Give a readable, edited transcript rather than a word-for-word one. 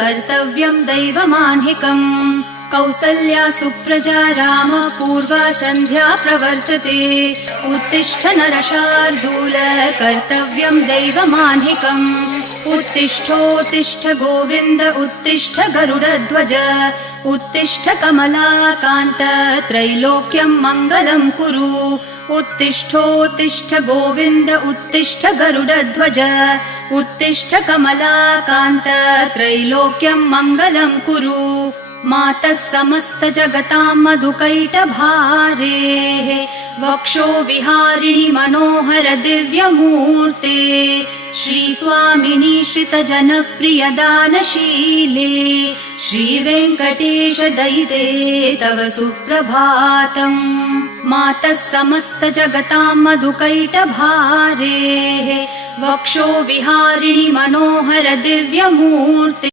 कर्तव्यं दैवमान्हिकम् कौसल्या सुप्रजा राम पूर्वा सन्ध्या प्रवर्तते उत्तिष्ठ नरशार्दूल कर्तव्यं दैवमान्हिकम् उत्तिष्ठोत्तिष्ठ गोविन्द उत्तिष्ठ गरुडध्वज उत्तिष्ठ कमलाकान्त त्रैलोक्यं मङ्गलं कुरु उत्तिष्ठोत्तिष्ठ गोविन्द उत्तिष्ठ गरुडध्वज उत्तिष्ठ कमलाकान्त त्रैलोक्यं मङ्गलं कुरु मातः समस्त जगतां मधुकैटभारेः वक्षो विहारिणि मनोहर दिव्यमूर्ते श्रीस्वामिनि श्रितजनप्रिय दानशीले श्रीवेङ्कटेश दयिते तव सुप्रभातम् मातः समस्त जगतां मधुकैटभारेः वक्षो विहारिणि मनोहर दिव्यमूर्ते